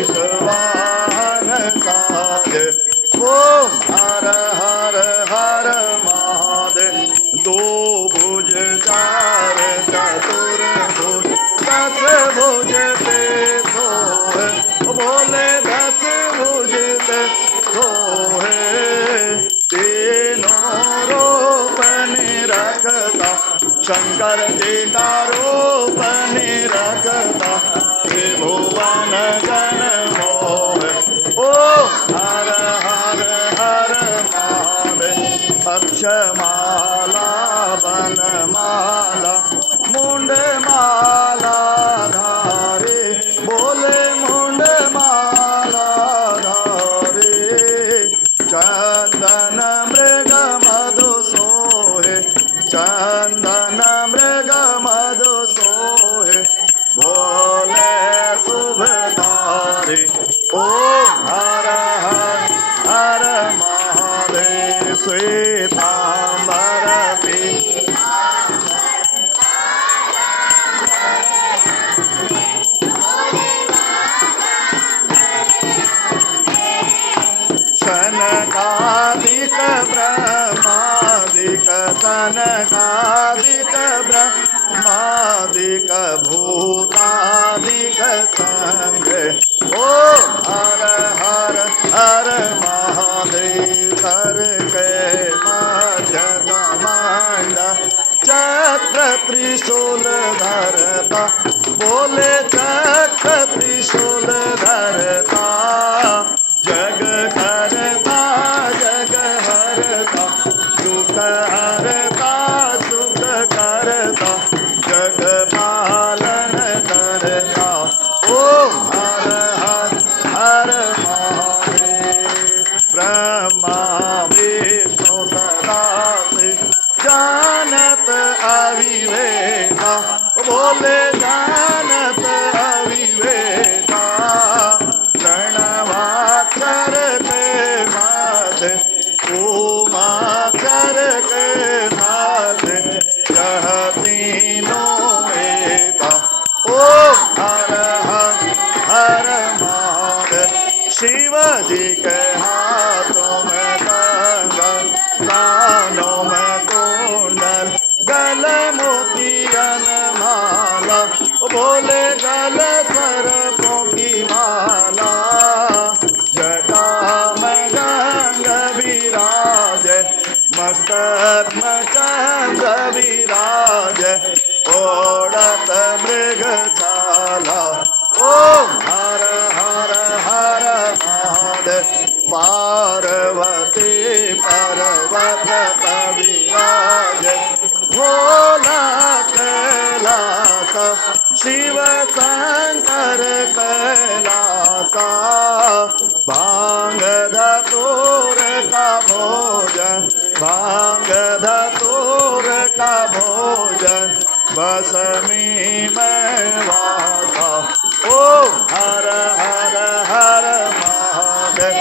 वृषवाहन साज। ओम हर हर हर महादेव। दो भुज चार चतुर्भुज दस भुज ते सोहे। बोले दस भुज ते सोहे। तीनों रूप निरखता शंकर जी का रूप निरखता त्रिभुवन गण मोहे। ओम हर हर हर महादेव। अक्षमाला बनमाला मुंडमाला धारे। बोले मुंडमाला धारे। चंदन मृग मधु सोहे। चंदन मृग मधु सोहे। बोले शुभकारी। ओम हर हर हर महादेव। श्वेतांबर शनकादिक ब्रह्मादिक सनकादिक ब्रह्मादिक भूतादिक संग। ओम हर हर हर महादेव। कर के मध्य कमंड चक्र त्रिशूल धरता। बोले चक्र त्रिशूल धरता। जग करता जग हरता दुख हरता सुख करता जग पालन करता। ओम हर हर हर महादेव। ब्रह्मा विष्णु सदा शिव जानत अविवेका। बोले जानत अविवेका। प्रणवाक्षर के माथे ओमाक्षर के माथे यह तीनों एका। ओम हर हर हर महादेव। शिव जी के हाथों में कंगन कानों में कुंडल गल मोतियन माला। बोले गल सर्पों की माला। जटा में गंग विराज मस्तक में चंद्र विराज ओढ़त मृग छाला। ओम हर हर हर महादेव। पार्वती पर्वत विराज भोला कैलास। शिव शंकर कैलासा। भांग धतूर का भोजन भांग धतूर का भोजन बसमी में वासा। ओम हर हर हर महादेव।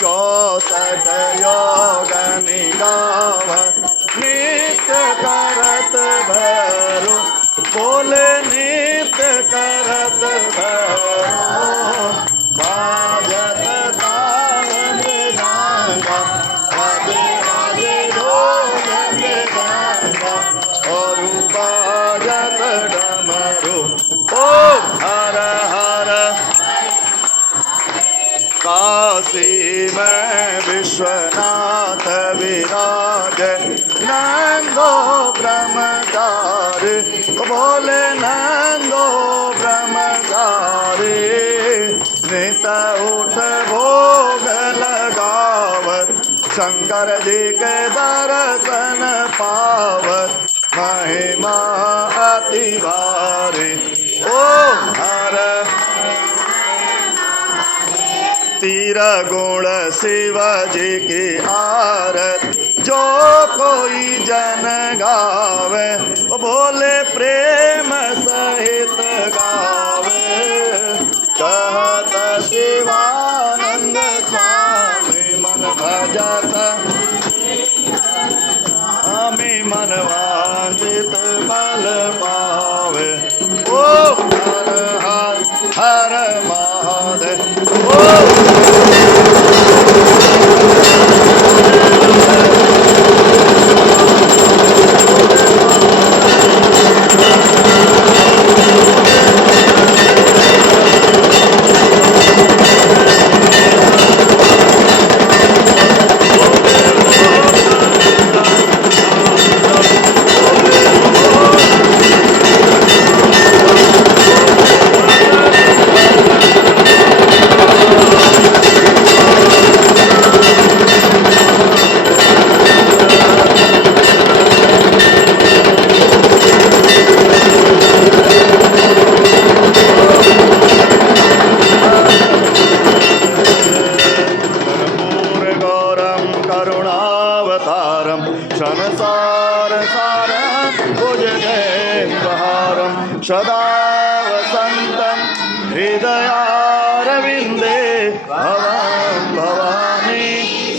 64 योग निगावत नित्य करत भैरो। बोले नित्य करत भैरो। बाजत ताल मृदंगा राधे राधे ढोल मृदंगा और बाजत डमरू। ओम हर हर। काशी में विश्वनाथ विराज नंदो ब्रह्मचारी। बोले नंदो ब्रह्मचारी। नित उठ भोग लगावत शंकर जी के दर्शन पावत महिमा अति भारी। ओम हर तीर गुण शिव जी की आरत जो कोई जन गावे। बोले प्रेम सहित गावे। कहत शिवानंद स्वामी मन भजत हमें मनवांचित बल पावे। ओ हर हर हर महादेव। कर्पूरगौरं करुणावतारं क्षणसारसारं भुजगेन्द्रहारं सदा वसन्तं हृदयारविन्दे भवं भवानी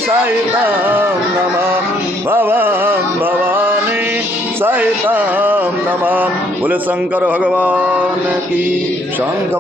सहितं नमः भवं भवानी सहितं नमः। बोले शंकर भगवान की शंख